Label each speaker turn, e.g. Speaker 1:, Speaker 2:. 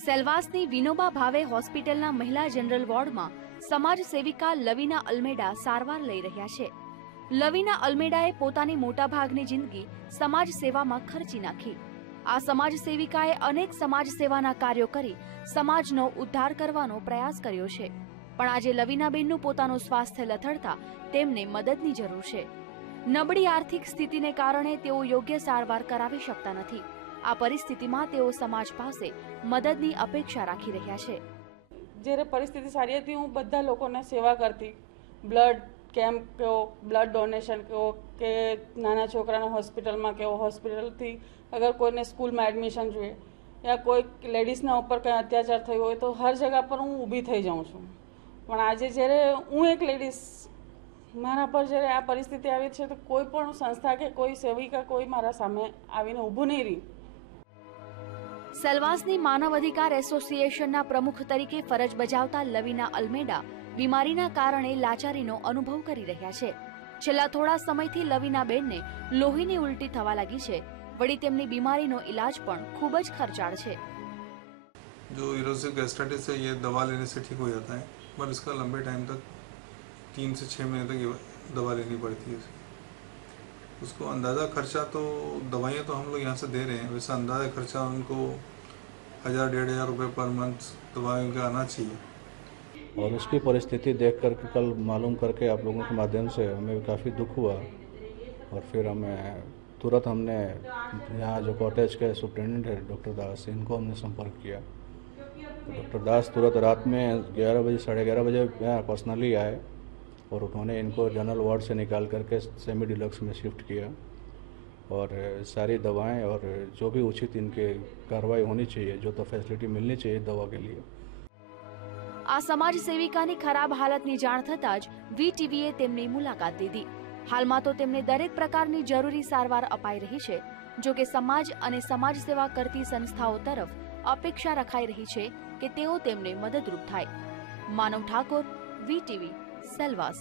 Speaker 1: સેલવાસની વિનોબા ભાવે હોસ્પિટલના મહિલા જનરલ વોર્ડમાં સમાજ સેવિકા લવિના અલ્મેડા સારવાર લઈ રહ્યા છે. લવિના અલ્મેડાએ પોતાની મોટાભાગની જિંદગી સમાજ સેવામાં ખર્ચી નાખી. આ સમાજ સેવિકાએ અનેક સમાજ સેવાના કાર્યો કરી સમાજનો ઉદ્ધાર કરવાનો પ્રયાસ કર્યો છે. પણ આજે લવિનાબેનનું પોતાનું સ્વાસ્થ્ય લથડતા તેમને મદદની જરૂર છે. નબળી આર્થિક સ્થિતિને કારણે તેઓ યોગ્ય સારવાર કરાવી શકતા નથી. આ પરિસ્થિતિમાં તેઓ સમાજ પાસે મદદની અપેક્ષા રાખી રહ્યા છે.
Speaker 2: જ્યારે પરિસ્થિતિ સારી હતી, હું બધા લોકોને સેવા કરતી. બ્લડ કેમ્પ કહો બ્લડ ડોનેશન કહો કે નાના છોકરાને હોસ્પિટલમાં કહો હોસ્પિટલથી અગર કોઈને સ્કૂલમાં એડમિશન જોઈએ, યા કોઈ લેડીઝના ઉપર કંઈ અત્યાચાર થયો હોય તો હર જગા પર હું ઊભી થઈ જાઉં છું. પણ આજે જ્યારે હું એક લેડીઝ, મારા પર જ્યારે આ પરિસ્થિતિ આવી છે, તો કોઈ પણ સંસ્થા કે કોઈ સેવિકા કોઈ મારા સામે આવીને ઊભું નહીં રહી.
Speaker 1: સેલવાસની માનવ અધિકાર એસોસિએશનના પ્રમુખ તરીકે ફરજ બજાવતા લવિના અલ્મેડા બીમારીના કારણે લાચારીનો અનુભવ કરી રહ્યા છે છેલ્લા થોડા સમયથી લવિના બેનને લોહીની ઉલટી થવા લાગી છે વળી તેમની બીમારીનો ઈલાજ પણ ખૂબ જ ખર્ચાળ છે
Speaker 3: जो इरोसिव गैस्ट्राइटिस है ये दवा लेने से ठीक हो जाता है पर इसका लंबे टाइम तक तीन से छः महीने तक ये दवा लेनी पड़ती है उसको अंदाज़ा खर्चा तो दवाइयाँ तो हम लोग यहाँ से दे रहे हैं। वैसे अंदाज़ा खर्चा उनको हज़ार, डेढ़ हज़ार रुपये पर मंथ दवाइयों का आना चाहिए।
Speaker 4: और उसकी परिस्थिति देख कर के कल मालूम करके आप लोगों के माध्यम से हमें काफ़ी दुख हुआ और फिर हमें तुरंत हमने यहाँ जो कॉटेज के सुप्रिटेंडेंट है, डॉक्टर दास, इनको हमने संपर्क किया। डॉक्टर दास तुरंत रात में ग्यारह बजे, साढ़े ग्यारह बजे पर्सनली आए। और उन्होंने इनको जनरल वार्ड से निकाल करके सेमी डिलक्स में शिफ्ट किया और सारी दवाएं और जो भी उचित इनके कार्रवाई होनी चाहिए जो तो फैसिलिटी मिलनी चाहिए दवा के लिए
Speaker 1: આ સમાજ સેવિકાની ખરાબ હાલતની જાણ થતાં જ વીટીવીએ તેમની મુલાકાત લીધી હાલમાં તો તેમને દરેક પ્રકારની જરૂરી સારવાર અપાઈ રહી છે જો કે સમાજ અને સમાજ સેવા કરતી સંસ્થાઓ તરફ અપેક્ષા રખાઈ રહી છે કે તેઓ તેમને મદદરૂપ થાય માનવ ઠાકોર વીટીવી Selvas.